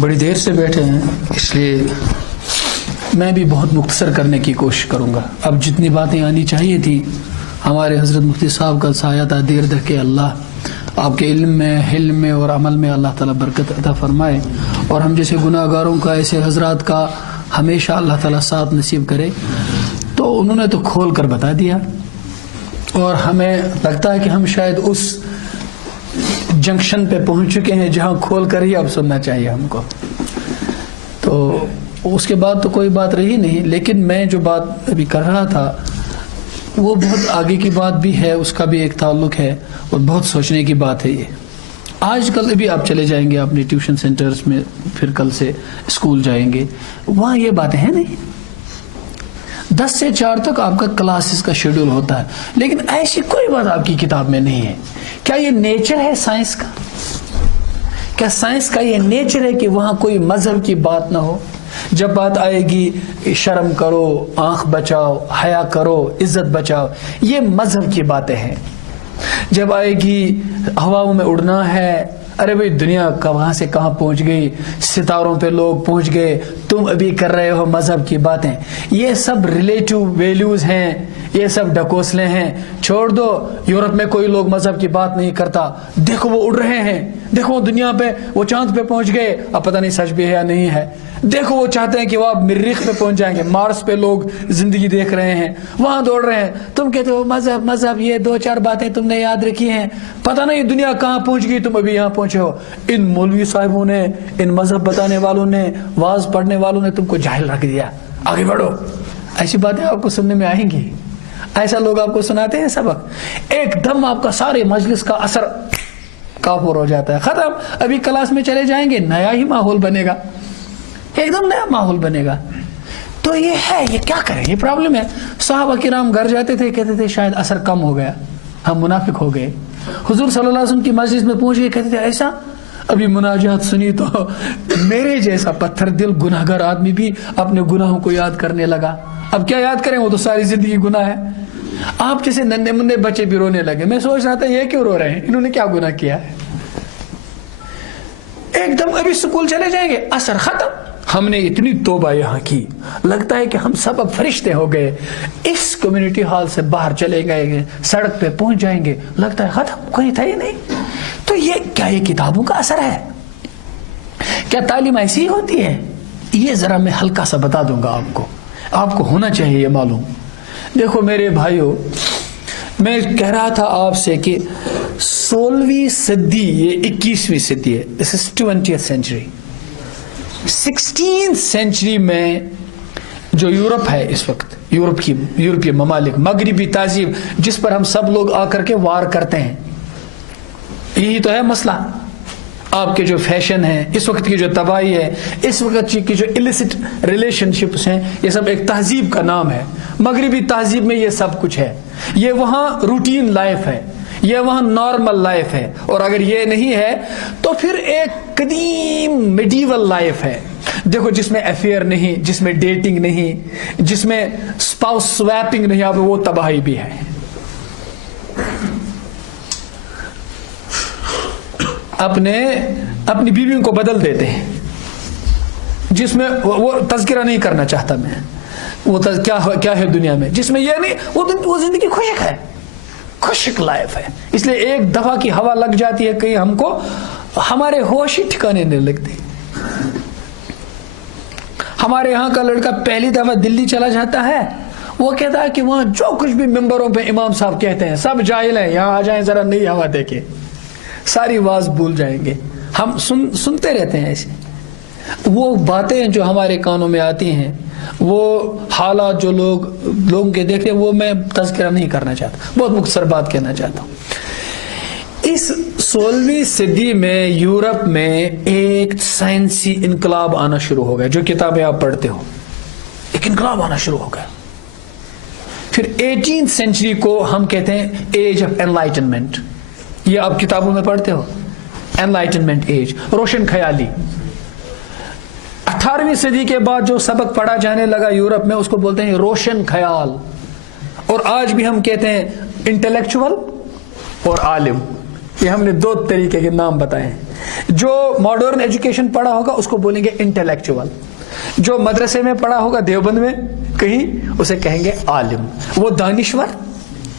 بڑی دیر سے بیٹھے ہیں، اس لیے میں بھی بہت مختصر کرنے کی کوشش کروں گا. اب جتنی باتیں آنی چاہیے تھی ہمارے حضرت مفتی صاحب کا سایہ تھا، دیر دہ کہ اللہ آپ کے علم میں، حلم میں اور عمل میں اللہ تعالیٰ برکت عطا فرمائے، اور ہم جیسے گناہ گاروں کا، ایسے حضرات کا ہمیشہ اللہ تعالیٰ ساتھ نصیب کرے. تو انہوں نے تو کھول کر بتا دیا، اور ہمیں لگتا ہے کہ ہم شاید اس جنکشن پہ پہنچ چکے ہیں جہاں کھول کر ہی اب سننا چاہیے ہم کو. تو اس کے بعد تو کوئی بات رہی نہیں، لیکن میں جو بات ابھی کر رہا تھا وہ بہت آگے کی بات بھی ہے، اس کا بھی ایک تعلق ہے اور بہت سوچنے کی بات ہے. یہ آج کل ابھی آپ چلے جائیں گے اپنے ٹیوشن سینٹرز میں، پھر کل سے اسکول جائیں گے، وہاں یہ باتیں ہیں نہیں. 10 سے 4 تک آپ کا کلاسز کا شیڈول ہوتا ہے، لیکن ایسی کوئی بات آپ کی کتاب میں نہیں ہے. کیا یہ نیچر ہے سائنس کا؟ کیا سائنس کا یہ نیچر ہے کہ وہاں کوئی مذہب کی بات نہ ہو؟ جب بات آئے گی شرم کرو، آنکھ بچاؤ، حیا کرو، عزت بچاؤ، یہ مذہب کی باتیں ہیں. جب آئے گی ہواؤں میں اڑنا ہے، ارے بھائی دنیا کہاں سے کہاں پہنچ گئی، ستاروں پہ لوگ پہنچ گئے، تم ابھی کر رہے ہو مذہب کی باتیں. یہ سب ریلیٹیو ویلیوز ہیں، یہ سب ڈکوسلے ہیں. چھوڑ دو. یورپ میں کوئی لوگ مذہب کی بات نہیں کرتا، دیکھو وہ اڑ رہے ہیں، دیکھو وہ دنیا پہ، وہ چاند پہ پہنچ گئے، اب پتہ نہیں سچ بھی ہے یا نہیں ہے. دیکھو وہ چاہتے ہیں کہ وہ اب مریخ پہ پہنچ جائیں گے، مارس پہ لوگ زندگی دیکھ رہے ہیں، وہاں دوڑ رہے ہیں. تم کہتے ہو مذہب مذہب، یہ 2-4 باتیں تم نے یاد رکھی ہیں، پتہ نہیں دنیا کہاں پہنچ گئی، تم ابھی یہاں پہنچے ہو. ان مولوی صاحبوں نے، ان مذہب بتانے والوں نے، واز پڑھنے والوں نے تم کو جاہل رکھ دیا. آگے بڑھو. ایسی باتیں آپ کو سننے میں آئیں گی. ایسا لوگ آپ کو سناتے ہیں سبق، ایک دم آپ کا سارے مجلس کا اثر کافور ہو جاتا ہے، ختم. ابھی کلاس میں چلے جائیں گے، نیا ہی ماحول بنے گا، ایک دم نیا ماحول بنے گا. تو یہ ہے، یہ کیا کریں، یہ پرابلم ہے. صحابہ کرام گھر جاتے تھے، کہتے تھے شاید اثر کم ہو گیا، ہم منافق ہو گئے. حضور صلی اللہ علیہ وسلم کی مسجد میں پہنچ گئے، کہتے تھے ایسا. ابھی مناجات سنی تو میرے جیسا پتھر دل گناہ گار آدمی بھی اپنے گناہوں کو یاد کرنے لگا. اب کیا یاد کریں، وہ تو ساری زندگی گناہ ہے. آپ جیسے ننھے منھے بچے بھی رونے لگے. میں سوچ رہا تھا یہ کیوں رو رہے ہیں، انہوں نے کیا گناہ کیا ہے. ایک دم ابھی سکول چلے جائیں گے، اثر ختم. ہم نے اتنی توبہ یہاں کی، لگتا ہے کہ ہم سب اب فرشتے ہو گئے. اس کمیونٹی ہال سے باہر چلے گئے، سڑک پہ پہنچ جائیں گے، لگتا ہے ختم، کوئی تھا ہی نہیں. تو یہ کیا، یہ کتابوں کا اثر ہے؟ کیا تعلیم ایسی ہوتی ہے؟ یہ ذرا میں ہلکا سا بتا دوں گا آپ کو، آپ کو ہونا چاہیے یہ معلوم. دیکھو میرے بھائیو، میں کہہ رہا تھا آپ سے کہ 16ویں صدی یہ 21ویں صدی ہے. This is 20th century. 16th century میں جو یورپ ہے اس وقت، یورپی ممالک، مغربی تہذیب جس پر ہم سب لوگ آ کر کے وار کرتے ہیں، یہی تو ہے مسئلہ. آپ کے جو فیشن ہے، اس وقت کی جو تباہی ہے، اس وقت کی جو illicit relationships ہیں، یہ سب ایک تہذیب کا نام ہے. مغربی تہذیب میں یہ سب کچھ ہے. یہ وہاں روٹین لائف ہے، یہ وہاں نارمل لائف ہے. اور اگر یہ نہیں ہے تو پھر ایک قدیم میڈیول لائف ہے. دیکھو جس میں افیئر نہیں، جس میں ڈیٹنگ نہیں، جس میں اسپاؤس سویپنگ نہیں، آپ وہ تباہی بھی ہے. اپنی بیویوں کو بدل دیتے ہیں، جس میں وہ تذکرہ نہیں کرنا چاہتا میں، وہ کیا ہے دنیا میں، جس میں یہ نہیں، وہ زندگی خشک ہے، خشک لائف ہے. اس لیے ایک دفعہ کی ہوا لگ جاتی ہے کہیں ہم کو، ہمارے ہوش ہی ٹھکانے نہیں لگتے. ہمارے یہاں کا لڑکا پہلی دفعہ دلی چلا جاتا ہے، وہ کہتا ہے کہ وہاں جو کچھ بھی ممبروں پہ امام صاحب کہتے ہیں سب جاہل ہیں، یہاں آ جائیں ذرا نئی ہوا دیکھیں، ساری واز بھول جائیں گے. ہم سنتے رہتے ہیں ایسے وہ باتیں جو ہمارے کانوں میں آتی ہیں، وہ حالات جو لوگوں کے دیکھتے ہیں، وہ میں تذکرہ نہیں کرنا چاہتا، بہت مختصر بات کہنا چاہتا ہوں. اس 16ویں صدی میں یورپ میں ایک سائنسی انقلاب آنا شروع ہو گیا. جو کتابیں آپ پڑھتے ہو، ایک انقلاب آنا شروع ہو گیا. پھر 18th century کو ہم کہتے ہیں ایج آف انلائٹنمنٹ. یہ آپ کتابوں میں پڑھتے ہو، انلائٹنمنٹ ایج، روشن خیالی. 18ویں صدی کے بعد جو سبق پڑھا جانے لگا یورپ میں، اس کو بولتے ہیں روشن خیال. اور آج بھی ہم کہتے ہیں انٹلیکچوئل اور عالم. یہ ہم نے 2 طریقے کے نام بتائے ہیں. جو ماڈرن ایجوکیشن پڑھا ہوگا اس کو بولیں گے انٹلیکچوئل، جو مدرسے میں پڑھا ہوگا دیوبند میں کہیں اسے کہیں گے عالم، وہ دانشور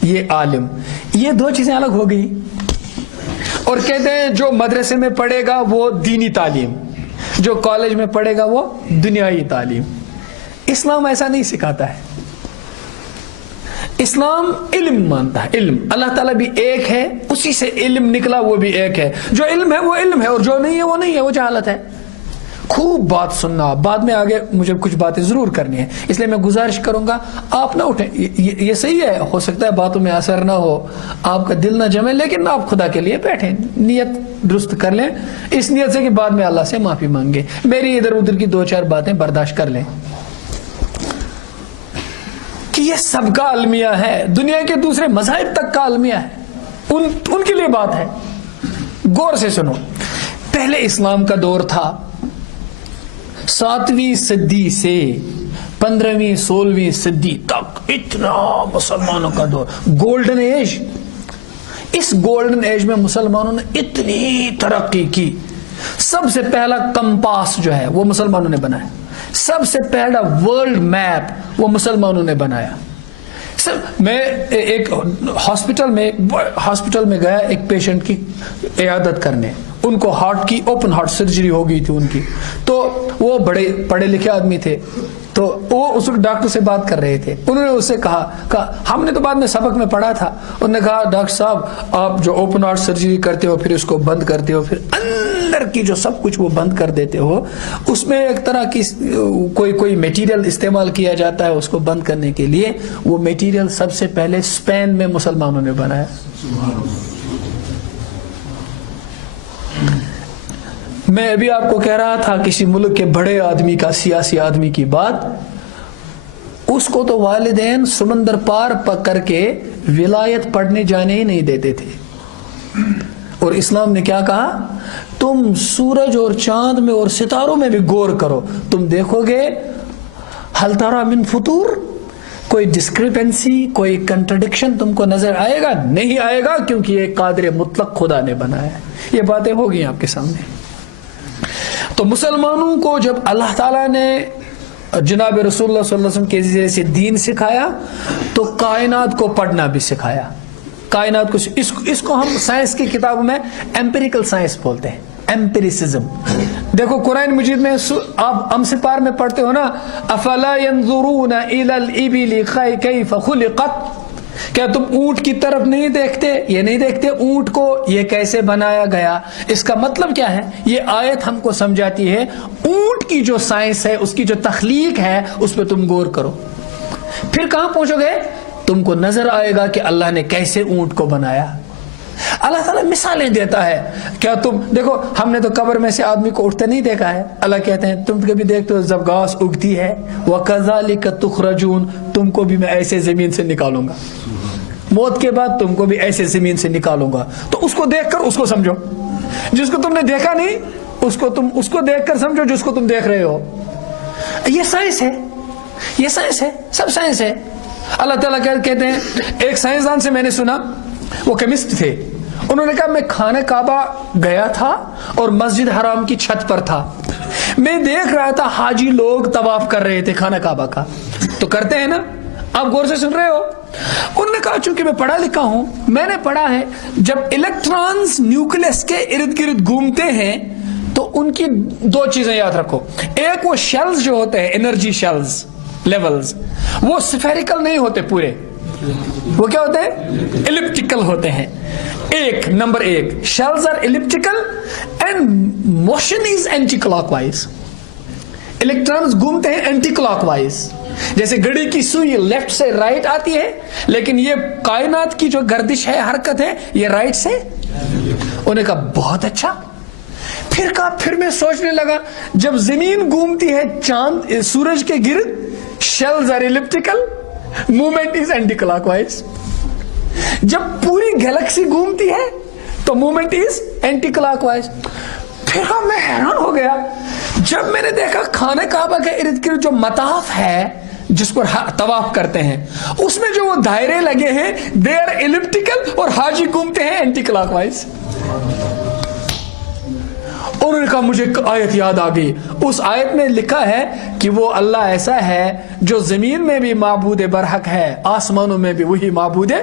یہ عالم، یہ دو چیزیں الگ ہو گئی. اور کہتے ہیں جو مدرسے میں پڑھے گا وہ دینی تعلیم، جو کالج میں پڑھے گا وہ دنیائی تعلیم. اسلام ایسا نہیں سکھاتا ہے. اسلام علم مانتا ہے. علم اللہ تعالیٰ بھی ایک ہے، اسی سے علم نکلا وہ بھی ایک ہے. جو علم ہے وہ علم ہے اور جو نہیں ہے وہ نہیں ہے، وہ جہالت ہے. خوب بات سننا، بعد میں آگے مجھے کچھ باتیں ضرور کرنی ہے، اس لیے میں گزارش کروں گا آپ نہ اٹھیں. یہ صحیح ہے، ہو سکتا ہے باتوں میں اثر نہ ہو، آپ کا دل نہ جمے، لیکن آپ خدا کے لیے بیٹھیں، نیت درست کر لیں اس نیت سے کہ بعد میں اللہ سے معافی مانگے. میری ادھر ادھر کی دو چار باتیں برداشت کر لیں کہ یہ سب کا المیہ ہے، دنیا کے دوسرے مذاہب تک کا المیہ ہے، ان کے لیے بات ہے. غور سے سنو. پہلے اسلام کا دور تھا 7ویں صدی سے 15ویں 16ویں صدی تک، اتنا مسلمانوں کا دور، گولڈن ایج. اس گولڈن ایج میں مسلمانوں نے اتنی ترقی کی. سب سے پہلا کمپاس جو ہے وہ مسلمانوں نے بنایا، سب سے پہلا ورلڈ میپ وہ مسلمانوں نے بنایا. میں ایک ہاسپٹل میں گیا ایک پیشنٹ کی عیادت کرنے. ان کو ہارٹ کی اوپن ہارٹ سرجری ہو گئی تھی ان کی. تو وہ بڑے پڑھے لکھے آدمی تھے، تو وہ اس ڈاکٹر سے بات کر رہے تھے. انہوں نے اس سے کہا ہم نے تو بعد میں سبق میں پڑھا تھا. انہوں نے کہا ڈاکٹر صاحب آپ جو اوپن ہارٹ سرجری کرتے ہو پھر اس کو بند کرتے ہو، پھر اندر کی جو سب کچھ وہ بند کر دیتے ہو، اس میں ایک طرح کی کوئی میٹیریل استعمال کیا جاتا ہے اس کو بند کرنے کے لیے. وہ میٹیریل سب سے پہلے اسپین میں مسلمانوں نے بنایا. میں ابھی آپ کو کہہ رہا تھا کسی ملک کے بڑے آدمی کا، سیاسی آدمی کی بات، اس کو تو والدین سمندر پار کر کے ولایت پڑھنے جانے ہی نہیں دیتے تھے. اور اسلام نے کیا کہا؟ تم سورج اور چاند میں اور ستاروں میں بھی غور کرو، تم دیکھو گے ہل تری من فطور، کوئی ڈسکریپنسی، کوئی کنٹرڈکشن تم کو نظر آئے گا؟ نہیں آئے گا، کیونکہ یہ قادر مطلق خدا نے بنایا ہے. یہ باتیں ہو گئی آپ کے سامنے. تو مسلمانوں کو جب اللہ تعالیٰ نے جناب رسول اللہ صلی اللہ علیہ وسلم کے ذریعے سے دین سکھایا تو کائنات کو پڑھنا بھی سکھایا. کائنات کو اس کو ہم سائنس کی کتابوں میں ایمپیریکل سائنس بولتے ہیں، ایمپیریسزم. دیکھو قرآن مجید میں آپ امسپار میں پڑھتے ہو نا، افلا ينظرون الى الابل کیف خلقت، کیا تم اونٹ کی طرف نہیں دیکھتے؟ یہ نہیں دیکھتے اونٹ کو یہ کیسے بنایا گیا. اس کا مطلب کیا ہے؟ یہ آیت ہم کو سمجھاتی ہے اونٹ کی جو سائنس ہے، اس کی جو تخلیق ہے، اس پہ تم غور کرو. پھر کہاں پہنچو گے؟ تم کو نظر آئے گا کہ اللہ نے کیسے اونٹ کو بنایا. اللہ تعالیٰ مثالیں دیتا ہے. کیا تم دیکھو، ہم نے تو قبر میں سے آدمی کو اٹھتے نہیں دیکھا ہے. اللہ کہتے ہیں تم کبھی دیکھتے ہو جب گھاس اگتی ہے، وَكَذَلِكَ تُخْرَجُونَ، تم کو بھی میں ایسے زمین سے نکالوں گا، موت کے بعد تم کو بھی ایسے زمین سے نکالوں گا. تو اس کو دیکھ کر اس کو سمجھو، جس کو تم نے دیکھا نہیں اس کو دیکھ کر سمجھو جس کو تم دیکھ رہے ہو. یہ سائنس ہے، یہ سائنس ہے، سب سائنس ہے. اللہ تعالیٰ کہتے ہیں، ایک سائنسدان سے میں نے سنا، وہ کیمسٹ تھے، انہوں نے کہا میں خانہ کعبہ گیا تھا اور مسجد حرام کی چھت پر تھا، میں دیکھ رہا تھا حاجی لوگ طواف کر رہے تھے خانہ کعبہ کا. تو کرتے ہیں نا، آپ غور سے سن رہے ہو. انہوں نے کہا چونکہ میں پڑھا لکھا ہوں، میں نے پڑھا ہے جب الیکٹرانز نیوکلیس کے ارد گرد گھومتے ہیں تو ان کی دو چیزیں یاد رکھو. ایک وہ شیلز جو ہوتے ہیں، انرجی شیلز لیولز، وہ سفیریکل نہیں ہوتے پورے، وہ کیا ہوتے ہیں؟ ایلپٹیکل ہوتے ہیں. نمبر ایک shells are elliptical and motion is anti clock wise. Electrons گھومتے ہیں اینٹی کلاک وائز، جیسے گھڑی کی سوئی لیفٹ سے رائٹ آتی ہے، لیکن یہ کائنات کی جو گردش ہے، حرکت ہے، یہ رائٹ سے. انہوں نے کہا بہت اچھا. پھر میں سوچنے لگا جب زمین گھومتی ہے چاند سورج کے گرد، shells are elliptical, movement is anti clock wise. جب پوری گیلیکسی گھومتی ہے تو movement is anti clock wise. پھر میں حیران ہو گیا جب میں نے دیکھا خانہ کعبہ کے ارد گرد جو مطاف ہے جس پر طواف کرتے ہیں، اس میں جو وہ دائرے لگے ہیں دے آر ایلپٹیکل اور حاجی گھومتے ہیں اینٹی کلاک وائز. انہوں نے کہا مجھے آیت یاد آ گئی. اس آیت میں لکھا ہے کہ وہ اللہ ایسا ہے جو زمین میں بھی معبود برحق ہے, آسمانوں میں بھی وہی معبود ہے.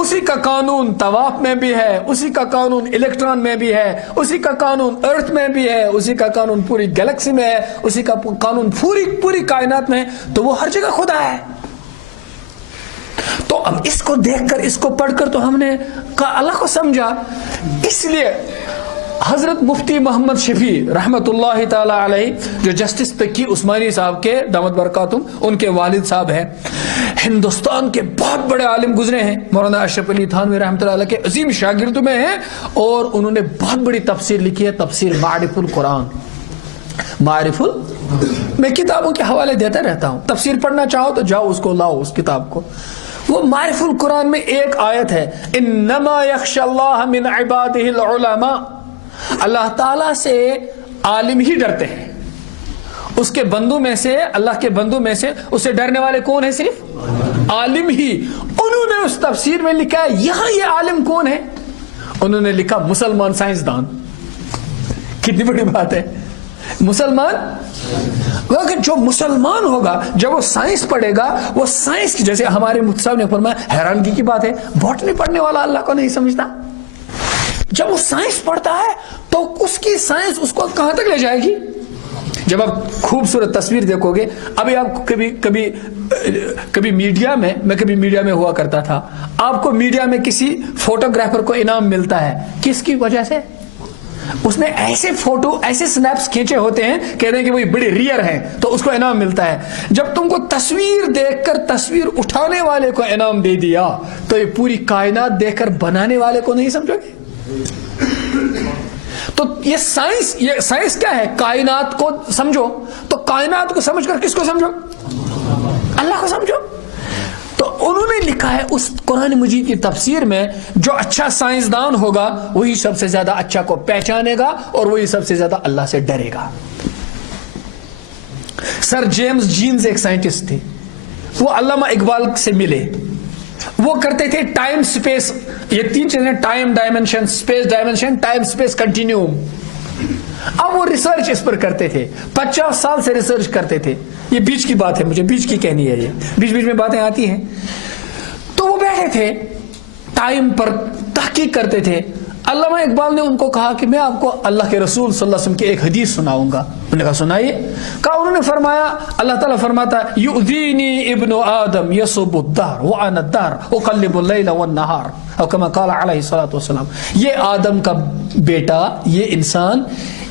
اسی کا قانون طواف میں بھی ہے, اسی کا قانون الیکٹران میں بھی ہے, اسی کا قانون ارتھ میں بھی ہے, اسی کا قانون پوری گیلیکسی میں ہے, اسی کا قانون پوری کائنات میں ہے. تو وہ ہر جگہ خدا ہے. تو اب اس کو دیکھ کر, اس کو پڑھ کر تو ہم نے اللہ کو سمجھا. اس لیے حضرت مفتی محمد شفیع رحمت اللہ تعالی علیہ, جو جسٹس تقی عثمانی صاحب کے دامت برکاتہم ان کے والد صاحب ہیں, ہندوستان کے بہت بڑے عالم گزرے ہیں. مولانا اشرف علی تھانوی رحمۃ اللہ علیہ کے عظیم شاگرد میں ہیں, اور انہوں نے بہت بڑی تفسیر لکھی ہے, تفسیر معرف القرآن. معرف میں کتابوں کے حوالے دیتا رہتا ہوں, تفسیر پڑھنا چاہو تو جاؤ اس کو لاؤ, اس کتاب کو. وہ معرف القرآن میں ایک آیت ہے, انما یخشى اللہ من عباده العلماء. اللہ تعالیٰ سے عالم ہی ڈرتے ہیں, اس کے بندوں میں سے, اللہ کے بندوں میں سے اس سے ڈرنے والے کون ہیں؟ صرف عالم ہی. انہوں نے اس تفسیر میں لکھا ہے, یہاں یہ عالم کون ہے؟ انہوں نے لکھا مسلمان سائنسدان. کتنی بڑی بات ہے, مسلمان. جو مسلمان ہوگا جب وہ سائنس پڑھے گا, وہ سائنس کی, جیسے ہمارے مفتی صاحب نے فرمایا, حیرانگی کی بات ہے باٹنی پڑھنے والا اللہ کو نہیں سمجھتا. جب وہ سائنس پڑھتا ہے تو اس کی سائنس اس کو کہاں تک لے جائے گی. جب آپ خوبصورت تصویر دیکھو گے, ابھی آپ کو کبھی میڈیا میں, میں کبھی میڈیا میں ہوا کرتا تھا, آپ کو میڈیا میں کسی فوٹوگرافر کو انعام ملتا ہے, کس کی وجہ سے؟ اس نے ایسے فوٹو, ایسے سنیپس کھینچے ہوتے ہیں, کہتے ہیں کہ وہ بڑے ریئر ہیں, تو اس کو انعام ملتا ہے. جب تم کو تصویر دیکھ کر تصویر اٹھانے والے کو انعام دے دیا, تو یہ پوری کائنات دیکھ کر بنانے والے کو نہیں سمجھو گے. تو یہ سائنس کیا ہے؟ کائنات کو سمجھو. تو کائنات کو سمجھ کر کس کو سمجھو؟ اللہ کو سمجھو. تو انہوں نے لکھا ہے اس قرآن مجید کی تفسیر میں, جو اچھا سائنسدان ہوگا وہی سب سے زیادہ اچھا کو پہچانے گا, اور وہی سب سے زیادہ اللہ سے ڈرے گا. سر جیمز جینز ایک سائنٹسٹ تھے, وہ علامہ اقبال سے ملے. وہ کرتے تھے ٹائم سپیس, یہ تین چیزیں, time dimension, space dimension, time space continuum. اب وہ ریسرچ اس پر کرتے تھے, 50 سال سے ریسرچ کرتے تھے. یہ بیچ کی بات ہے, مجھے بیچ کی کہنی ہے, یہ بیچ میں باتیں آتی ہیں. تو وہ بیٹھے تھے, ٹائم پر تحقیق کرتے تھے. علامہ اقبال نے ان کو کہا کہ میں آپ کو اللہ کے رسول صلی اللہ علیہ وسلم کی ایک حدیث سناؤں گا. انہوں نے کہا سنائیے. انہوں نے فرمایا, اللہ تعالیٰ فرماتا ہے, یؤذینی ابن آدم یسب الدہر وانا الدہر اقلب اللیل والنہار, او کما قال علیہ الصلوۃ والسلام. یہ آدم کا بیٹا, یہ انسان,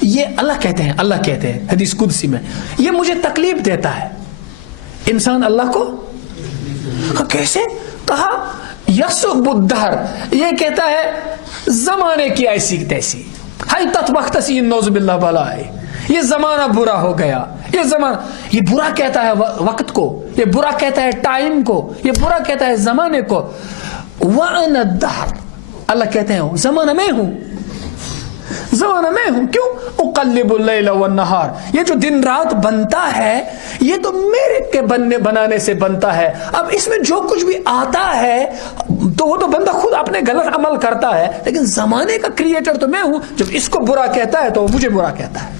یہ اللہ کہتے ہیں حدیث قدسی میں, یہ مجھے تکلیف دیتا ہے. انسان اللہ کو کیسے؟ کہا یسب الدہر, یہ کہتا ہے زمانے کی ایسی تیسی, ہائی تطبختی نوز باللہ بلائے, یہ زمانہ برا ہو گیا, یہ زمانہ, یہ برا کہتا ہے وقت کو, یہ برا کہتا ہے ٹائم کو, یہ برا کہتا ہے زمانے کو. وَأَنَا الدَّهْرُ, اللہ کہتے ہیں زمانہ میں ہوں, زمانہ میں ہوں. کیوں؟ اقلب اللیل والنہار, یہ جو دن رات بنتا ہے یہ تو میرے کے بنانے سے بنتا ہے. اب اس میں جو کچھ بھی آتا ہے تو وہ تو بندہ خود اپنے غلط عمل کرتا ہے, لیکن زمانے کا کریٹر تو میں ہوں. جب اس کو برا کہتا ہے تو وہ مجھے برا کہتا ہے.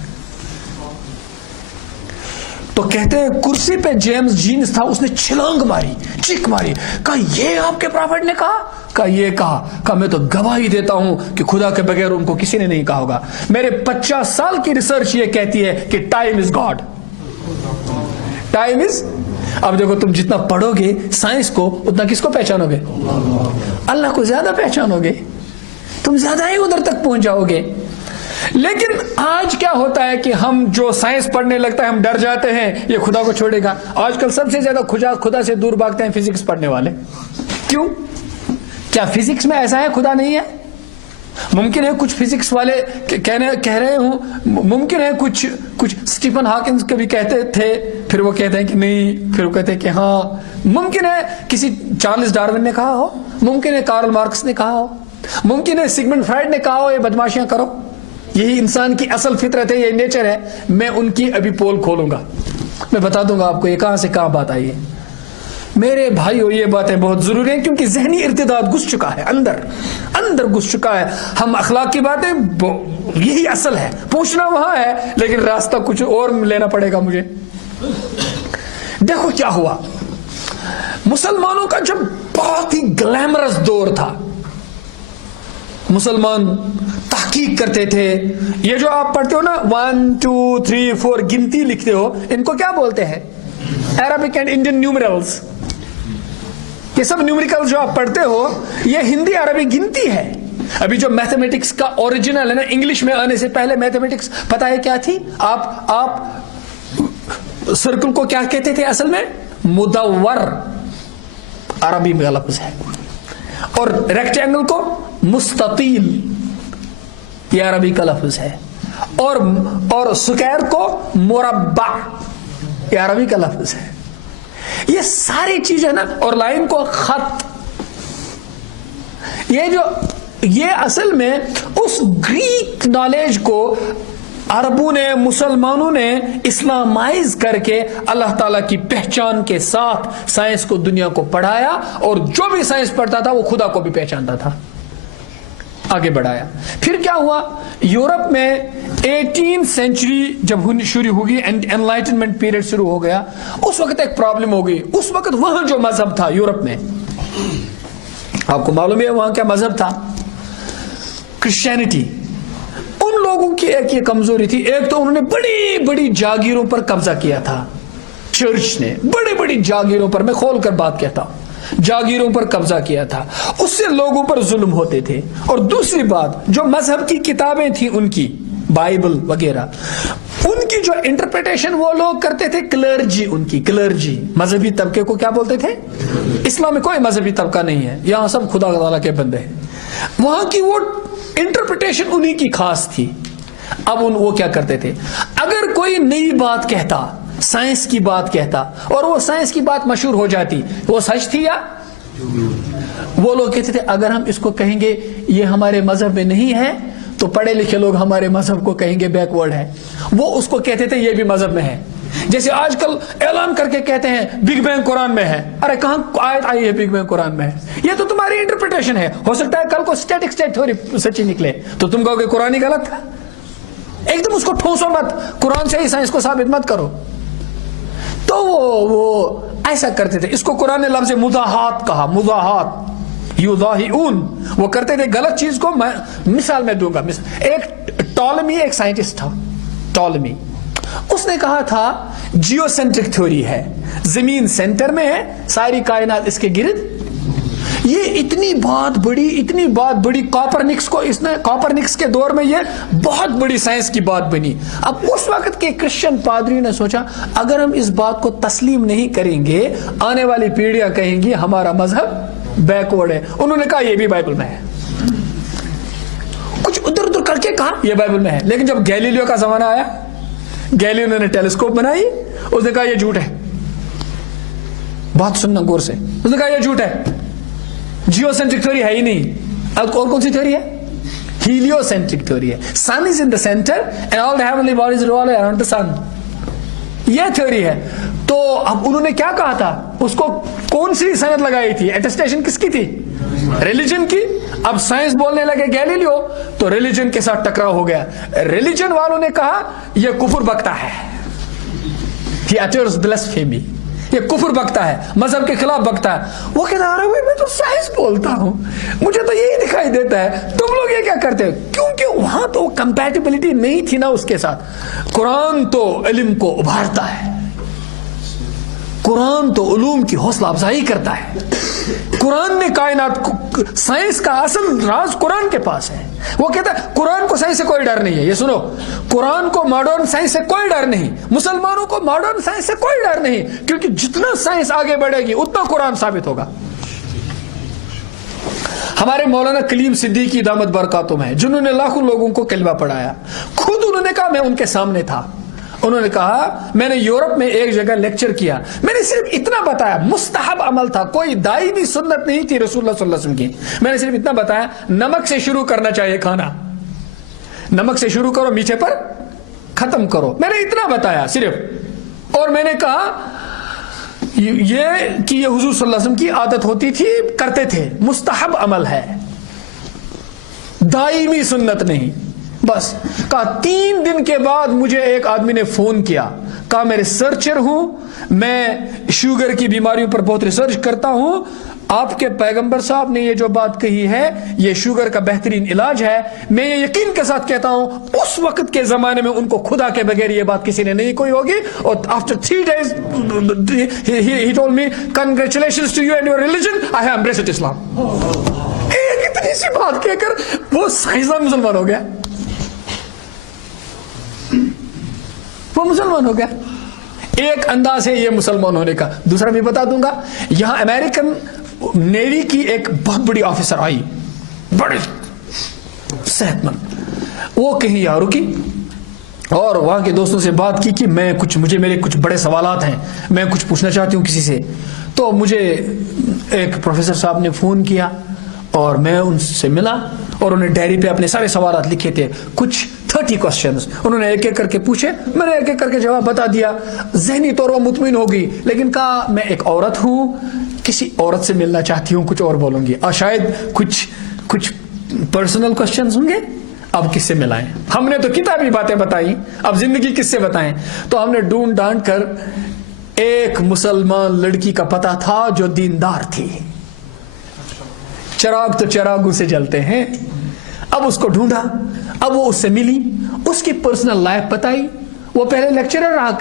تو کہتے ہیں کرسی پہ جیمز جینز تھا, اس نے چھلانگ ماری, چیخ ماری, کہا یہ آپ کے پروفٹ نے کہا؟ کہا یہ کہا میں تو گواہی دیتا ہوں کہ خدا کے بغیر ان کو کسی نے نہیں کہا ہوگا. میرے 50 سال کی ریسرچ یہ کہتی ہے کہ time is God, time is. اب دیکھو تم جتنا پڑھو گے سائنس کو, اتنا کس کو پہچانو گے؟ اللہ کو زیادہ پہچانو گے, تم زیادہ ہی ادھر تک پہنچ جاؤ گے. لیکن آج کیا ہوتا ہے کہ ہم جو سائنس پڑھنے لگتا ہے ہم ڈر جاتے ہیں یہ خدا کو چھوڑے گا. آج کل سب سے زیادہ خدا سے دور بھاگتے ہیں فزکس پڑھنے والے. کیوں؟ کیا فزکس میں ایسا ہے خدا نہیں ہے؟ ممکن ہے کچھ فزکس والے کہہ رہے ہوں, ممکن ہے کچھ اسٹیفن ہاکنز کبھی کہتے تھے, پھر وہ کہتے ہیں کہ نہیں, پھر وہ کہتے ہیں کہ ہاں. ممکن ہے کسی چارلز ڈارون نے کہا ہو, ممکن ہے کارل مارکس نے کہا ہو, ممکن ہے سگمنڈ فرائڈ نے کہا ہو یہ بدماشیاں کرو, یہی انسان کی اصل فطرت ہے, یہ نیچر ہے. میں ان کی ابھی پول کھولوں گا, میں بتا دوں گا آپ کو یہ کہاں سے کہاں بات آئی ہے. میرے بھائیو یہ باتیں بہت ضروری ہیں کیونکہ ذہنی ارتداد گھس چکا ہے، اندر گھس چکا ہے. ہم اخلاق کی باتیں یہی اصل ہے، پوچھنا وہاں ہے لیکن راستہ کچھ اور لینا پڑے گا مجھے. دیکھو کیا ہوا، مسلمانوں کا جب بہت ہی گلیمرس دور تھا، مسلمان تحقیق کرتے تھے. یہ جو آپ پڑھتے ہو نا 1 2 3 4 گنتی لکھتے ہو، ان کو کیا بولتے ہیں؟ Arabic and Indian numerals. یہ سب نیومریکل جو آپ پڑھتے ہو یہ ہندی عربی گنتی ہے. ابھی جو میتھمیٹکس کا اوریجنل ہے نا، انگلش میں آنے سے پہلے میتھمیٹکس پتہ ہے کیا تھی؟ آپ سرکل کو کیا کہتے تھے اصل میں؟ مدور، عربی میں لفظ ہے. اور ریکٹینگل کو مستطیل، یہ عربی کا لفظ ہے. اور سکوائر کو مربع، یہ عربی کا لفظ ہے. یہ ساری چیزیں نا، اور لائن کو خط. یہ اصل میں اس گریک نالج کو عربوں نے، مسلمانوں نے اسلامائز کر کے اللہ تعالیٰ کی پہچان کے ساتھ سائنس کو، دنیا کو پڑھایا. اور جو بھی سائنس پڑھتا تھا وہ خدا کو بھی پہچانتا تھا، آگے بڑھایا. پھر کیا ہوا؟ یورپ میں 18 سینچری جب شروع ہوگی، انلائٹنمنٹ پیریڈ شروع ہو گیا، اس وقت ایک پرابلم ہو گئی. اس وقت وہاں جو مذہب تھا یورپ میں، آپ کو معلوم ہے وہاں کیا مذہب تھا؟ کرسچینٹی. ان لوگوں کی ایک یہ کمزوری تھی، ایک تو انہوں نے بڑی بڑی جاگیروں پر قبضہ کیا تھا. چرچ نے بڑی بڑی جاگیروں پر، میں کھول کر بات کہتا ہوں، جاگیروں پر قبضہ کیا تھا. اس سے لوگوں پر ظلم ہوتے تھے. اور دوسری بات، جو مذہب کی کتابیں تھیں ان کی، بائبل وغیرہ، ان کی جو انٹرپریٹیشن وہ لوگ کرتے تھے، کلرجی، ان کی کلرجی، مذہبی طبقے کو کیا بولتے تھے؟ اسلام میں کوئی مذہبی طبقہ نہیں ہے، یہاں سب خدا تعالیٰ کے بندے ہیں. وہاں کی وہ انٹرپریٹیشن انہی کی خاص تھی. اب وہ کیا کرتے تھے، اگر کوئی نئی بات کہتا، سائنس کی بات کہتا، اور وہ سائنس کی بات مشہور ہو جاتی، وہ سچ تھی یا؟ وہ لوگ کہتے تھے اگر ہم اس کو کہیں گے یہ ہمارے مذہب میں نہیں ہے تو پڑھے لکھے لوگ ہمارے مذہب کو کہیں گے بیکورڈ ہے. وہ اس کو کہتے تھے یہ بھی مذہب میں ہے. جیسے آج کل اعلان کر کے کہتے ہیں بگ بینگ قرآن میں ہے. ارے کہاں آیت آئی ہے بگ بینگ قرآن میں ہے؟ یہ تو تمہاری انٹرپریٹیشن ہے. ہو سکتا ہے کل کو اسٹیٹک اسٹیٹ تھیوری سچی نکلے تو تم کہو گے قرآن ہی غلط تھا. ایک دم اس کو ٹھوسو مت، قرآن سے ہی سائنس کو ثابت مت کرو. تو وہ ایسا کرتے تھے. اس کو قرآن نے لفظ مضاحات کہا، مضاحات، یضاحون. وہ کرتے تھے غلط چیز کو. میں مثال میں دوں گا. ایک ٹالمی، ایک سائنٹسٹ تھا ٹالمی. اس نے کہا تھا جیو سینٹرک تھیوری ہے، زمین سینٹر میں ہے، ساری کائنات اس کے گرد. یہ اتنی بات بڑی کاپرنکس کے دور میں یہ بہت بڑی سائنس کی بات بنی. اب اس وقت کے کرسچن پادری نے سوچا اگر ہم اس بات کو تسلیم نہیں کریں گے، آنے والی پیڑھیاں کہیں گی ہمارا مذہب بیکورڈ ہے. انہوں نے کہا یہ بھی بائبل میں ہے. کچھ ادھر ادھر کر کے کہا یہ بائبل میں ہے. لیکن جب گیلیلیو کا زمانہ آیا، گیلیلیو نے ٹیلیسکوپ بنائی، اس نے کہا یہ جھوٹ ہے. بات سننا غور سے. اس نے کہا یہ جھوٹ ہے، جیو سینٹرک تھیوری ہے ہی نہیں. اور کون سی تھیوری ہے؟ ہیلیو سینٹرک تھیوری ہے. Sun is in the centre and all the heavenly bodies revolve around the sun. یہ تھیوری ہے. تو اب انہوں نے کیا کہا تھا، اس کو کون سی سند لگائی تھی، اٹیسٹیشن کس کی تھی؟ ریلیجن کی. اب سائنس بولنے لگے گیلیلیو تو ریلیجن کے ساتھ ٹکراؤ ہو گیا. ریلیجن والوں نے کہا یہ کفر بکتا ہے، he utters blasphemy، یہ کفر بکتا ہے، مذہب کے خلاف بکتا ہے. وہ کہتا ہے میں تو سائنس بولتا ہوں، مجھے تو یہی دکھائی دیتا ہے، تم لوگ یہ کیا کرتے ہو؟ کیونکہ وہاں تو کمپیٹیبلٹی نہیں تھی نا اس کے ساتھ. قرآن تو علم کو ابھارتا ہے، قرآن تو علوم کی حوصلہ افزائی کرتا ہے. قرآن نے کائنات کو، سائنس کا اصل راز قرآن کے پاس ہے. وہ کہتا ہے قرآن کو سائنس سے کوئی ڈر نہیں ہے. یہ سنو، قرآن کو ماڈرن سائنس سے کوئی ڈر نہیں، مسلمانوں کو ماڈرن سائنس سے کوئی ڈر نہیں، کیونکہ جتنا سائنس آگے بڑھے گی اتنا قرآن ثابت ہوگا. ہمارے مولانا کلیم صدیقی دامت برکاتہم ہیں، جنہوں نے لاکھوں لوگوں کو کلمہ پڑھایا. خود انہوں نے کہا میں ان کے سامنے تھا. انہوں نے کہا میں نے یورپ میں ایک جگہ لیکچر کیا، میں نے صرف اتنا بتایا، مستحب عمل تھا، کوئی دائی بھی سنت نہیں تھی رسول اللہ صلی اللہ علیہ وسلم کی. میں نے صرف اتنا بتایا نمک سے شروع کرنا چاہیے کھانا، نمک سے شروع کرو، میٹھے پر ختم کرو. میں نے اتنا بتایا صرف. اور میں نے کہا یہ کہ یہ حضور صلی اللہ علیہ وسلم کی عادت ہوتی تھی, کرتے تھے, مستحب عمل ہے, دائمی سنت نہیں. بس کہا 3 دن کے بعد مجھے ایک آدمی نے فون کیا, کہا میں ریسرچر ہوں, میں شوگر کی بیماریوں پر بہت ریسرچ کرتا ہوں, آپ کے پیغمبر صاحب نے یہ جو بات کہی ہے یہ شوگر کا بہترین علاج ہے. میں یہ یقین کے ساتھ کہتا ہوں اس وقت کے زمانے میں ان کو خدا کے بغیر یہ بات کسی نے نہیں کوئی ہوگی. اور after 3 days he told me congratulations to you and your religion, I have embraced Islam. ایک اتنی سی بات کہہ کر وہ سائنسدان مسلمان ہو گیا, وہ مسلمان ہو گیا. ایک انداز ہے یہ مسلمان ہونے کا. دوسرا بھی بتا دوں گا, یہاں امریکن نیوی کی ایک بہت بڑی آفیسر آئی, بڑے صحت مند, وہ کہیں یہاں رکی اور وہاں کے دوستوں سے بات کی کہ مجھے میرے کچھ بڑے سوالات ہیں, میں کچھ پوچھنا چاہتی ہوں کسی سے. تو مجھے ایک پروفیسر صاحب نے فون کیا اور میں ان سے ملا اور انہوں نے ڈائری پہ اپنے سارے سوالات لکھے تھے, کچھ 30 کوسچنز. انہوں نے ایک ایک کر کے پوچھے, میں نے ایک ایک کر کے جواب بتا دیا. ذہنی طور پر مطمئن ہو گئی, لیکن کہا میں ایک عورت ہوں, کسی عورت سے ملنا چاہتی ہوں, کچھ اور بولوں گی, اور شاید کچھ پرسنل کوسچنز ہوں گے, اب کس سے ملائیں. ہم نے تو کتابی باتیں بتائی, اب زندگی کس سے بتائیں. تو ہم نے ڈھونڈ ڈانٹ کر ایک مسلمان لڑکی کا پتہ تھا جو دیندار تھی. چراغ تو چراغوں سے جلتے ہیں. اب اس کو ڈھونڈا, اب وہ اس سے ملی, اس کی پرسنل لائف بتائی. وہ پہلے لیکچرر رہا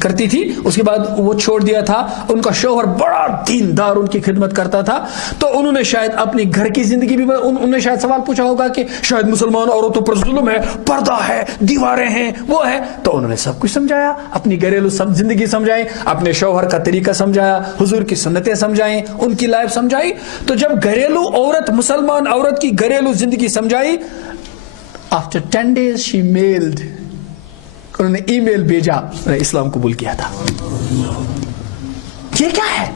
کرتی تھی, اس کے بعد وہ چھوڑ دیا تھا. ان کا شوہر بڑا دیندار ان کی خدمت کرتا تھا. تو انہوں نے شاید اپنی گھر کی زندگی بھی, انہوں نے شاید سوال پوچھا ہوگا کہ شاید مسلمان عورتوں پر ظلم ہے, پردہ ہے, دیواریں ہیں, وہ ہے. تو انہوں نے سب کچھ سمجھایا, اپنی گھریلو زندگی سمجھائی, اپنے شوہر کا طریقہ سمجھایا, حضور کی سنتیں سمجھائیں, ان کی لائف سمجھائی. تو جب گھریلو عورت, مسلمان عورت کی گھریلو زندگی سمجھائی, after 10 days she mailed, انہوں نے ای میل بھیجا, انہوں نے اسلام قبول کیا تھا. یہ کیا ہے,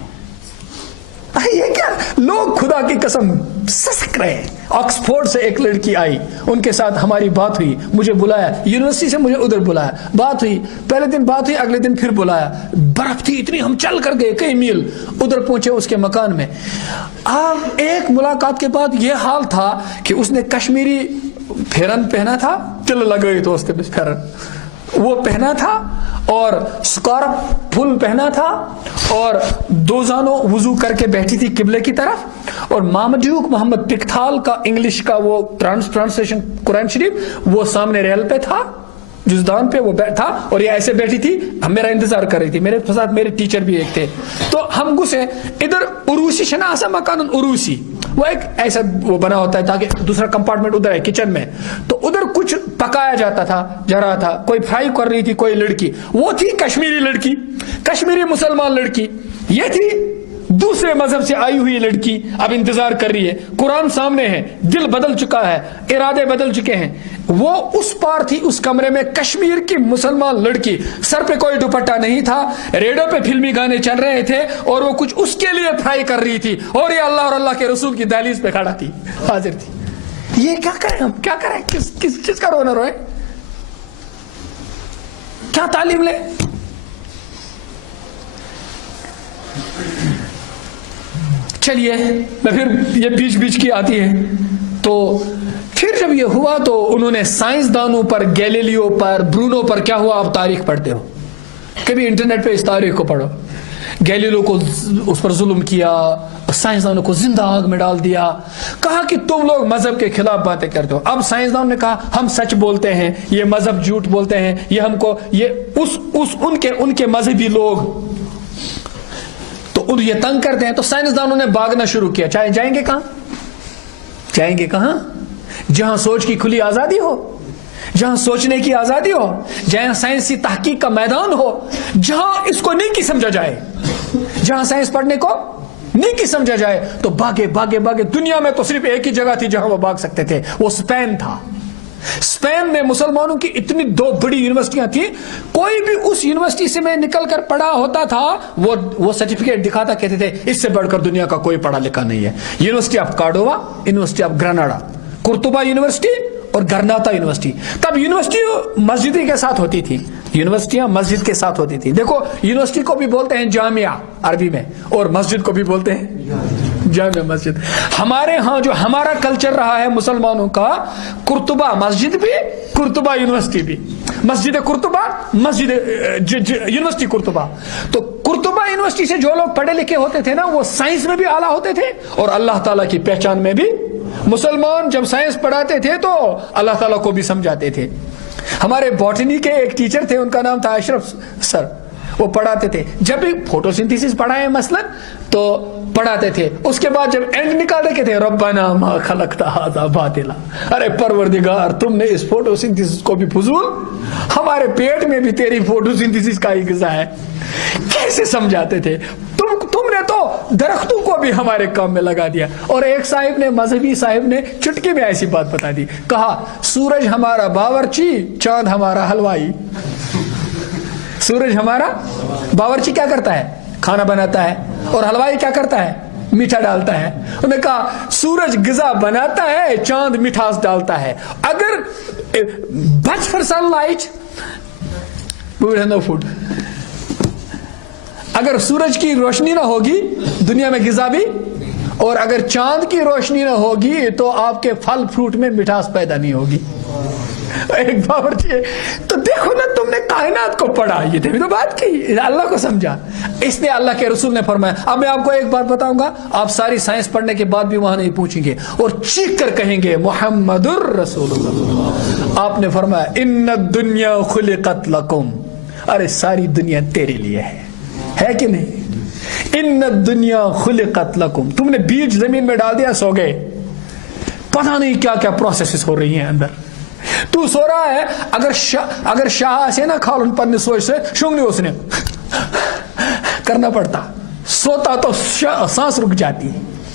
یہ کیا, لوگ خدا کی قسم سسک رہے ہیں. آکسفورڈ سے ایک لڑکی آئی, ان کے ساتھ ہماری بات ہوئی, مجھے بلایا, یونیورسٹی سے مجھے ادھر بلایا, بات ہوئی, پہلے دن بات ہوئی, اگلے دن پھر بلایا. برف تھی اتنی, ہم چل کر گئے کئی میل, ادھر پہنچے اس کے مکان میں. اب ایک ملاقات کے بعد یہ حال تھا کہ اس نے کشمیری پھیرن پہنا تھا, تل لگائی تو اس نے پھیرن وہ پہنا تھا, اور سکارف پھول پہنا تھا, اور دوزانوں وضو کر کے بیٹھی تھی قبلے کی طرف. اور مامدیوک محمد پکتھال کا انگلش کا وہ ٹرانسلیشن قرآن شریف وہ سامنے ریل پہ تھا, جزدان پہ وہ تھا, اور یہ ایسے بیٹھی تھی, میرا انتظار کر رہی تھی. میرے ساتھ میرے ٹیچر بھی ایک تھے. تو ہم گھسے ادھر, عروسی شناسا مکان عروسی, وہ ایک ایسا وہ بنا ہوتا ہے تاکہ دوسرا کمپارٹمنٹ ادھر ہے کچن میں. تو ادھر کچھ پکایا جاتا تھا, جا رہا تھا, کوئی فرائی کر رہی تھی کوئی لڑکی, وہ تھی کشمیری لڑکی, کشمیری مسلمان لڑکی. یہ تھی دوسرے مذہب سے آئی ہوئی لڑکی, اب انتظار کر رہی ہے. قرآن سامنے ہے, دل بدل چکا ہے, ارادے بدل چکے ہیں. وہ اس پار تھی اس کمرے میں, کشمیر کی مسلمان لڑکی, سر پہ کوئی دوپٹہ نہیں تھا, ریڈیو پہ فلمی گانے چل رہے تھے, اور وہ کچھ اس کے لیے فرائی کر رہی تھی, اور یہ اللہ اور اللہ کے رسول کی دہلیز پہ کھڑا تھی, حاضر تھی. یہ کیا کریں ہم, کیا کریں, کس چیز کا رونا روئے, کیا تعلیم لے. چلیے میں پھر یہ بیچ بیچ کی آتی ہے. تو پھر جب یہ ہوا تو انہوں نے سائنسدانوں پر, گیلیلیو پر, برونو پر, کیا ہوا آپ تاریخ پڑھتے ہو, کبھی انٹرنیٹ پہ اس تاریخ کو پڑھو. گیلیلیو کو اس پر ظلم کیا, سائنسدانوں کو زندہ آگ میں ڈال دیا, کہا کہ تم لوگ مذہب کے خلاف باتیں کرتے ہو. اب سائنسدانوں نے کہا ہم سچ بولتے ہیں, یہ مذہب جھوٹ بولتے ہیں, یہ ہم کو یہ ان کے مذہبی لوگ تو یہ تنگ کرتے ہیں. تو سائنسدانوں نے بھاگنا شروع کیا. جائیں گے کہاں, جائیں گے کہاں, جہاں سوچ کی کھلی آزادی ہو, جہاں سوچنے کی آزادی ہو, جہاں سائنسی تحقیق کا میدان ہو, جہاں اس کو نیکی سمجھا جائے, جہاں سائنس پڑھنے کو نیکی سمجھا جائے. تو بھاگے بھاگے بھاگے. دنیا میں تو صرف ایک ہی جگہ تھی جہاں وہ بھاگ سکتے تھے, وہ اسپین تھا. اسپین میں مسلمانوں کی اتنی 2 بڑی یونیورسٹیاں تھیں, کوئی بھی اس یونیورسٹی سے میں نکل کر پڑھا ہوتا تھا وہ سرٹیفکیٹ دکھاتا, کہتے تھے اس سے بڑھ کر دنیا کا کوئی پڑھا لکھا نہیں ہے. University of Cordova, university of Granada, Qurtuba university اور گرناتا یونیورسٹی. تب یونیورسٹی مسجدی کے ساتھ ہوتی تھی, یونیورسٹیاں مسجد کے ساتھ ہوتی تھی. دیکھو یونیورسٹی کو بھی بولتے ہیں جامعہ عربی میں, اور مسجد کو بھی بولتے ہیں جامع مسجد. ہمارے ہاں جو ہمارا کلچر رہا ہے مسلمانوں کا, قرطبہ مسجد بھی, قرطبہ یونیورسٹی بھی. مسجد قرطبہ, مسجد یونیورسٹی قرطبہ. تو قرطبہ یونیورسٹی سے جو لوگ پڑھے لکھے ہوتے تھے نا, وہ سائنس میں بھی اعلیٰ ہوتے تھے اور اللہ تعالیٰ کی پہچان میں بھی. مسلمان جب سائنس پڑھاتے تھے تو اللہ تعالیٰ کو بھی سمجھاتے تھے. ہمارے باٹنی کے ایک ٹیچر تھے, ان کا نام تھا اشرف سر, وہ پڑھاتے تھے. جب بھی فوٹو سنتھیسس پڑھائے مثلا تو پڑھاتے تھے. اس کے بعد جب اینڈ نکالتے کہتے ہیں ربنا ما خلقت ھذا باطلا, ارے پروردگار تم نے اس فوٹو سنتھیسس کو بھی فضول, ہمارے پیٹ میں بھی تیری فوٹو سنتھیسس کا ہی غذا ہے. کیسے سمجھاتے تھے, تم نے تو درختوں کو بھی ہمارے کام میں لگا دیا. اور ایک صاحب نے, مذہبی صاحب نے چٹکی میں ایسی بات بتا دی, کہا سورج ہمارا باورچی, چاند ہمارا حلوائی. سورج ہمارا باورچی کیا کرتا ہے, کھانا بناتا ہے, اور حلوائی کیا کرتا ہے, میٹھا ڈالتا ہے. انہوں نے کہا سورج غذا بناتا ہے, چاند مٹھاس ڈالتا ہے. اگر but for sunlight we would have no food. اگر سورج کی روشنی نہ ہوگی دنیا میں غذا بھی, اور اگر چاند کی روشنی نہ ہوگی تو آپ کے پھل فروٹ میں مٹھاس پیدا نہیں ہوگی. ایک باورچی ہے. تو دیکھو نا, تم نے کائنات کو پڑھا, یہ بھی تو بات کی, اللہ کو سمجھا. اس لیے اللہ کے رسول نے فرمایا. اب میں آپ کو ایک بات بتاؤں گا, آپ ساری سائنس پڑھنے کے بعد بھی وہاں نہیں پوچھیں گے اور چیخ کر کہیں گے محمد الرسول اللہ. آپ نے فرمایا ان الدنیا خلقت لکم, ارے ساری دنیا تیرے لیے ہے کہ نہیں؟ ان الدنیا خلقت لکم, تم نے بیج زمین میں ڈال دیا, سو گئے, پتہ نہیں کیا کیا پروسیسز ہو رہی ہیں اندر. تو سو رہا ہے, اگر شاہ سے نا کھالن پن سوچ سے شنگنی اس نے کرنا پڑتا, سوتا تو سانس رک جاتی.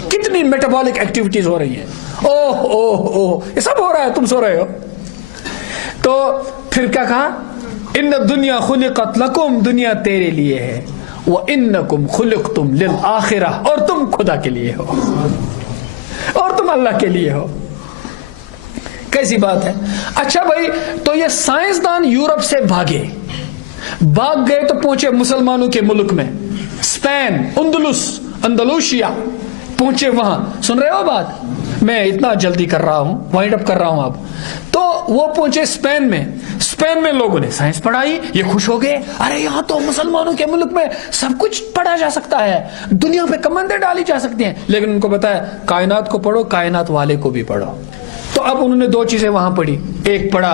کتنی میٹابولک ایکٹیویٹیز ہو رہی ہیں, اوہ اوہ اوہ, یہ سب ہو رہا ہے, تم سو رہے ہو. تو پھر کیا کہا, ان الدنیا خلقت لکم, دنیا تیرے لیے ہے, وَإِنَّكُمْ خُلِقْتُمْ لِلْآخِرَةِ, اور تم خدا کے لیے ہو, اور تم اللہ کے لیے ہو. کیسی بات ہے. اچھا بھائی, تو یہ سائنسدان یورپ سے بھاگ گئے تو پہنچے مسلمانوں کے ملک میں, اسپین, اندلوشیا پہنچے. وہاں سن رہے ہو بات, میں اتنا جلدی کر رہا ہوں, وائنڈ اپ کر رہا ہوں اب. تو وہ پہنچے اسپین میں لوگوں نے سائنس پڑھائی, یہ خوش ہو گئے, ارے یہاں تو مسلمانوں کے ملک میں سب کچھ پڑھا جا سکتا ہے, دنیا پہ کمندیں ڈالی جا سکتی ہیں. لیکن ان کو بتایا کائنات کو پڑھو, کائنات والے کو بھی پڑھو. تو اب انہوں نے دو چیزیں وہاں پڑھی, ایک پڑھا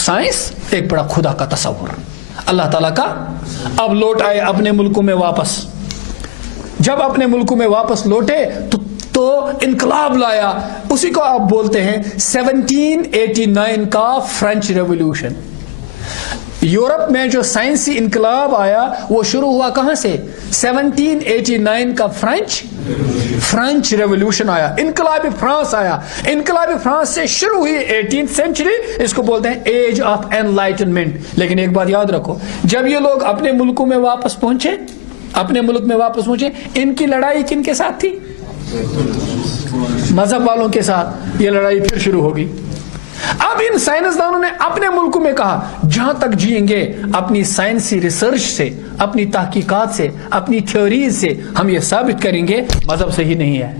سائنس, ایک پڑھا خدا کا تصور, اللہ تعالیٰ کا. اب لوٹ آئے اپنے ملکوں میں واپس. جب اپنے ملکوں میں واپس لوٹے تو انقلاب لایا, اسی کو آپ بولتے ہیں 1789 کا فرینچ ریولوشن. یورپ میں جو سائنسی انقلاب آیا وہ شروع ہوا کہاں سے, 1789 کا فرینچ ریولوشن آیا, انقلاب فرانس آیا. انقلاب فرانس سے شروع ہوئی 18th سینچری, اس کو بولتے ہیں ایج آف انلائٹنمنٹ. لیکن ایک بات یاد رکھو, جب یہ لوگ اپنے ملکوں میں واپس پہنچے, ان کی لڑائی کن کے ساتھ تھی, مذہب والوں کے ساتھ. یہ لڑائی پھر شروع ہوگی. اب ان سائنسدانوں نے اپنے ملکوں میں کہا جہاں تک جئیں گے اپنی سائنسی ریسرچ سے, اپنی تحقیقات سے, اپنی تھیوریز سے ہم یہ ثابت کریں گے مذہب صحیح نہیں ہے,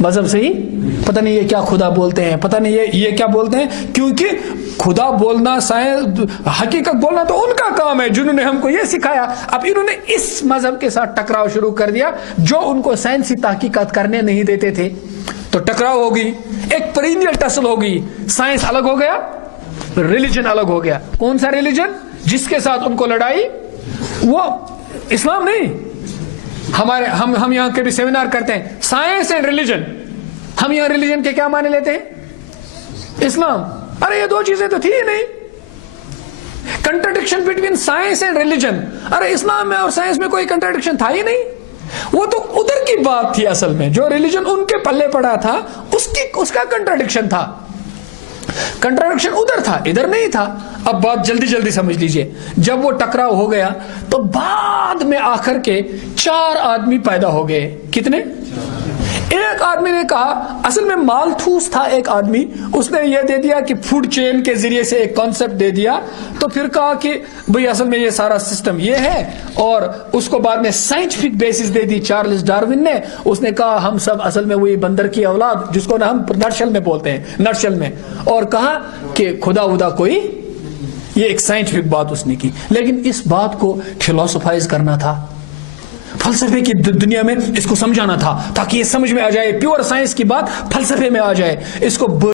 مذہب صحیح, پتہ نہیں یہ کیا خدا بولتے ہیں, پتہ نہیں یہ کیا بولتے ہیں. کیونکہ خدا بولنا, حقیقت بولنا تو ان کا کام ہے جنہوں نے ہم کو یہ سکھایا. اب انہوں نے اس مذہب کے ساتھ ٹکراؤ شروع کر دیا جو ان کو سائنسی تحقیقات کرنے نہیں دیتے تھے. تو ٹکراؤ ہوگی, ایک پرینیل ٹسل ہوگی. سائنس الگ ہو گیا, ریلیجن الگ ہو گیا. کون سا ریلیجن جس کے ساتھ ان کو لڑائی, وہ اسلام نہیں. ہم یہاں کے بھی سیمینار کرتے ہیں, سائنس اینڈ ریلیجن. ہم یہاں ریلیجن کے کیا معنی لیتے ہیں, اسلام. ارے یہ دو چیزیں تو تھی ہی نہیں. Contradiction between science and religion, ارے اسلام میں اور سائنس میں کوئی کنٹرڈکشن تھا ہی نہیں. وہ تو ادھر کی بات تھی اصل میں, جو ریلیجن ان کے پلے پڑا تھا اس کا کنٹرڈکشن تھا. کنٹرڈکشن ادھر تھا, ادھر نہیں تھا. اب بات جلدی سمجھ لیجئے. جب وہ ٹکراؤ ہو گیا تو بعد میں آخر کے 4 آدمی پیدا ہو گئے. کتنے؟ ایک آدمی نے کہا اصل میں مالتھوس تھا ایک آدمی, اس نے یہ دے دیا کہ فوڈ چین کے ذریعے سے ایک کانسیپٹ دے دیا, تو پھر کہا کہ بھئی اصل میں یہ سارا سسٹم یہ ہے, اور اس کو بعد میں سائنٹیفک بیسس دے دی چارلز ڈارون نے. اس نے کہا ہم سب اصل میں وہی بندر کی اولاد, جس کو نا ہم نٹشل میں بولتے ہیں, نٹشل میں, اور کہا کہ خدا ودا کوئی, یہ ایک سائنٹیفک بات اس نے کی. لیکن اس بات کو فلسفائز کرنا تھا, فلسفے کی دنیا میں اس کو سمجھانا تھا, تاکہ یہ سمجھ میں آ جائے, پیور سائنس کی بات فلسفے میں آ جائے. اس کو